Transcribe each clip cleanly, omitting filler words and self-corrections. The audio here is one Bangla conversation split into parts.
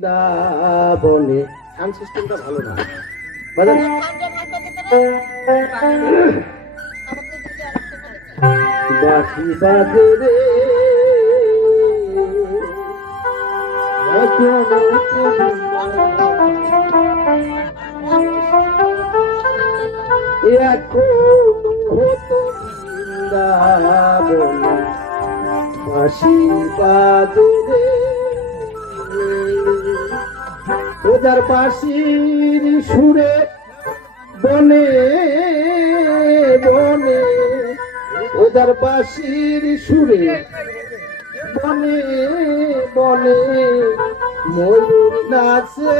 বৃন্দাবনে। সাউন্ড সিস্টেমটা ভালো না বাজান। বাঁশি বাজে রে বৃন্দাবনে, বাঁশি বাজে রে ওজার বাঁশির সুরে বনে বনে, ওজার বাঁশির সুরে বনে বনে ময়ূর নাচে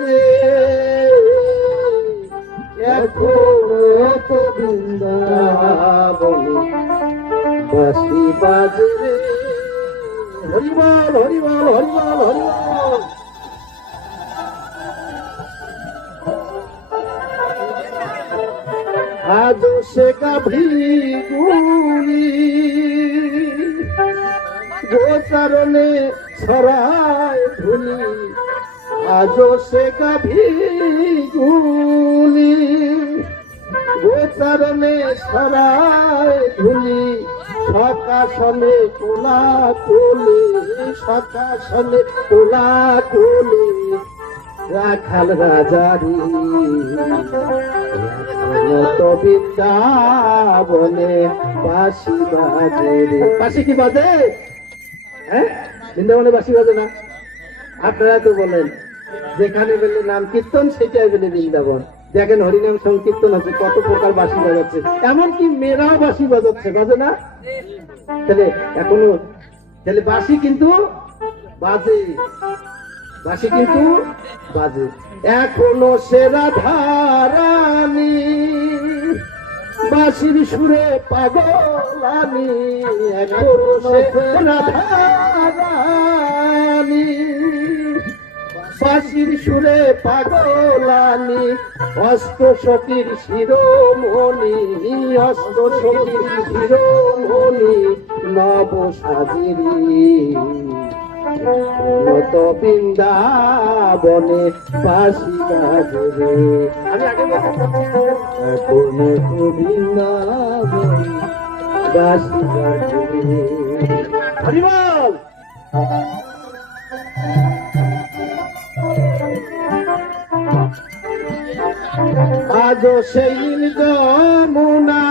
রে এখনো তো বৃন্দাবনে বাঁশি বাজে রে। হরিবল হরিবল হরিবল হরিবল। আজ সে গাভী গুলি গোচারণে ছড়ায় ধুলি, আজ সে গাভী গুলি গোচারণে ছড়ায় ধুলি, সকাশনে কোলা কুলি সকাশনে কোলা কুলি রাখাল রাজারি মতো বৃন্দাবনে বাঁশি বাজে রে। বাঁশি কি বাজে? হ্যাঁ, বৃন্দাবনে বাঁশি বাজে না? আপনারা তো বলেন যেখানে বলে নাম কীর্তন সেটাই বলে বৃন্দাবন। দেখেন হরিনাম সংকীর্তন আছে, কত প্রকার বাঁশি বাজাচ্ছে, এমনকি মেয়েরাও বাঁশি বাজাচ্ছে, বাজে না? তাহলে এখনো তাহলে বাঁশি কিন্তু বাজে, বাঁশি কিন্তু বাজে। এখনো সেরা ধারানি বাঁশির সুরে পাগল আমি, এখনো সেরা ধারানি বাঁশির সুরে পাগলানি, অস্ত্র সখীর শিরোমণি অস্ত্র সখীর শিরোমণি নব সাজিরি মত বৃন্দাবনে বাঁশি বাজে রে। আমি আগে কোনো বৃন্দাবনে বাঁশি বাজে রে। হরিবল। আজ সেই যমুনা